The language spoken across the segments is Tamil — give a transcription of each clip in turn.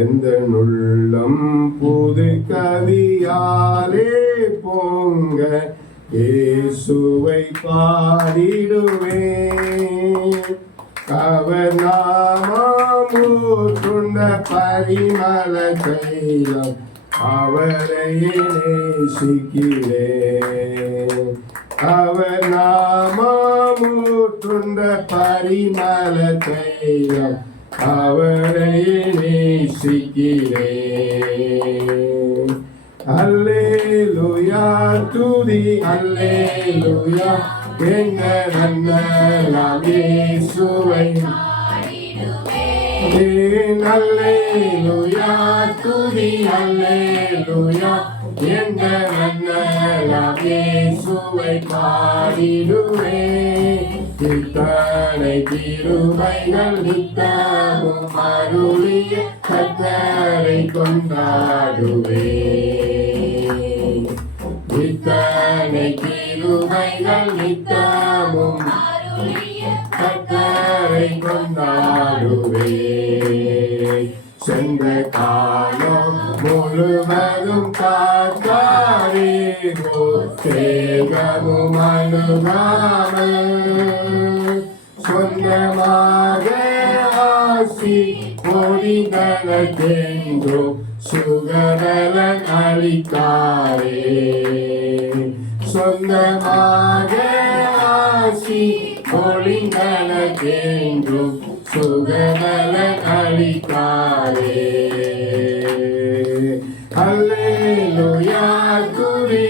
எந்த உள்ளம் புது கவியாலே பொங்க இயேசுவை பாடிடுவேன். அவர் நாமூற்றுண்ட பரிமள தைலம் அவரையே நேசிக்கிறேன். அவர் நாமூற்றுண்ட பரிமள தைலம் அவரையே நேசிக்கிறேன். அல்லேலூயா துதி அல்லேலூயா எங்கள் அண்ணலாம் இயேசுவை அல்லேலூயா துதி அல்லேலூயா எங்கள் அண்ணலாம் இயேசுவை பாடிடுவேன். இத்தனை கிருபைகள் நித்தமும் அருளிய கர்த்தரை கொண்டாடுவேன். இத்தனை கிருபைகள் நித்தமும் அருளிய கர்த்தரை கொண்டாடுவேன். சென்ற காலம் முழுவதும் காத்தாரே சேகமும் அணுகாமல் சொந்தமாக ஆசி பொடிகளென்றும் சுகநலன் அளித்தாரே. சொந்தமாக ஆசி பொடிகளென்றும் சுகநலன் அளித்தாரே. அல்லேலூயா துதி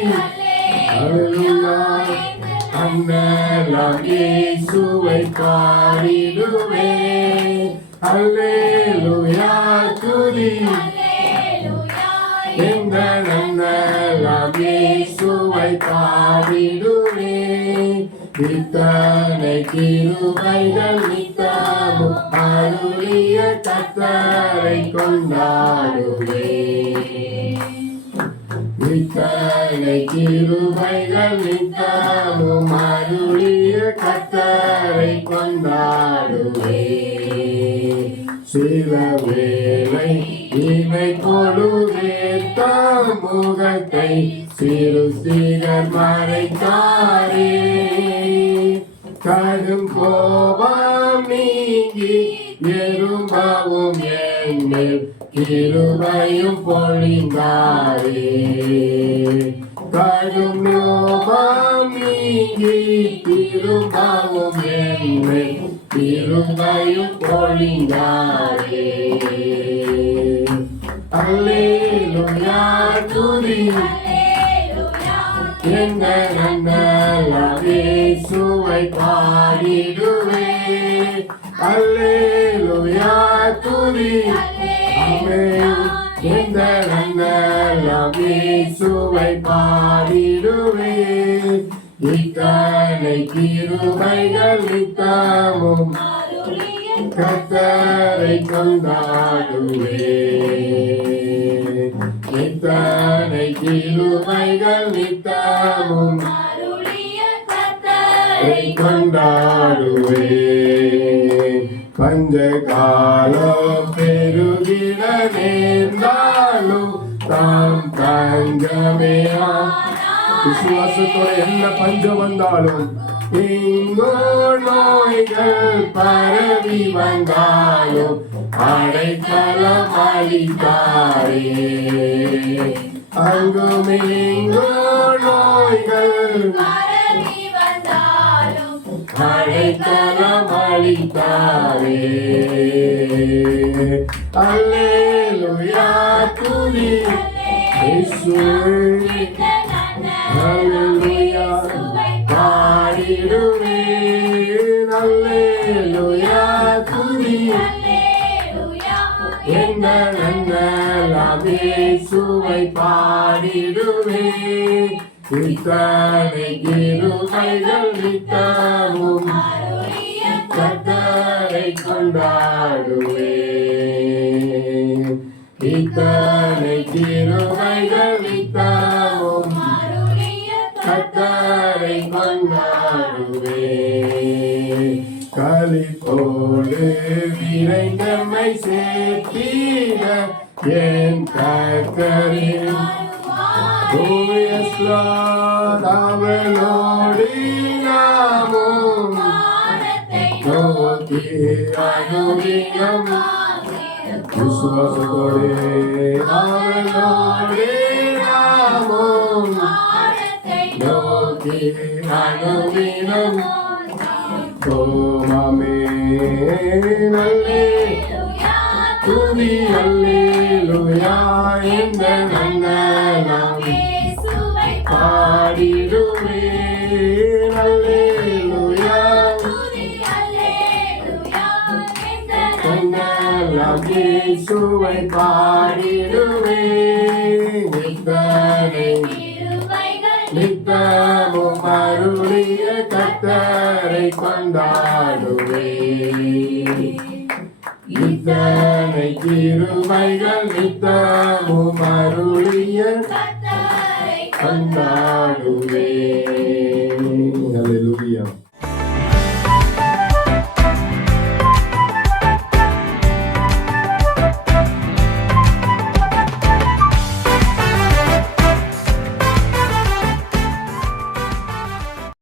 அல்லேலூயா அண்ணலாம் இயேசுவை பாடிடுவேன். அல்லேலூயா துதி எங்கள் அண்ணலாம் இயேசுவை பாடிடுவேன். இத்தனை கிருபைகள் நித்தமும் அருளிய கர்த்தரை கொண்டாடுவேன். இத்தனை கிருபைகள் நித்தமும் அருளிய கர்த்தரை கொண்டாடுவேன். சில வேளை இமை பொழுதே தாம் முகத்தை சிறு சிகர் மறைத்தாரே. கடும் கோபம் நீங்கி எறும்பவும் என்மேல் கிருபையும் பொழிந்தாரே. கடும் கோபம் நீங்கி திரும்பவும் என்மேல் கிருபையும் பொழிந்தாரே. அல்லேலூயா துதி எங்கள் அண்ணலாம் இயேசுவை பாடிடுவேன். அல்லேலூயா துதி ஆமென் எங்கள் அண்ணலாம் இயேசுவை பாடிடுவேன். இத்தனை கிருபைகள் நித்தமும் கர்த்தரை கொண்டாடுவேன். இத்தனை கிருபைகள் நித்தமும் கர்த்தரை கொண்டாடுவேன். பஞ்சகாலம் பெருகிட நேர்ந்தாலும் தாம் தஞ்சமே. விசுவாசத்தோட என்ன பஞ்சம் வந்தாலும் எங்கோ நோய்கள் பரவி வந்தாலும் அடைக்கலம் அளித்தாரே. அங்கும் எங்கோ நோய்கள் பரவி வந்தாலும் அடைக்கலம் அளித்தாரே. அல்லேலூயா துதி இயேசுவே அல்லேலூயா பாடிடுவேன். அல்லேலூயா துதி எங்கள் அண்ணலாம் இயேசுவை பாடிடுவேன். இத்தனை கிருபைகள் நித்தமும் கர்த்தரை கொண்டாடுவேன். இத்தனை கிருபைகள் நித்தமும் கர்த்தரை கொண்டாடுவேன். களிப்போடு விரைந்தம்மை சேர்த்தீர என் கர்த்தரின் Oh yes Lord, அவளோடு நாமும் நோக்கி அனுதினம் விசுவாசத்தோடு அவளோடு நாமும் நோக்கி அனுதினம் கோமாமே நல்லே துதி அல்லேலூயா இந்த நன்னலாமே பாடிடுவே அல்லேலூயா நன்னலாம் இயேசுவை பாடிடுவே நித்தமும் அருளிய கர்த்தரை கொண்டாடுவே இத்தனை கிருபைகள் நித்தமும் அருளிய கொண்டாடுவே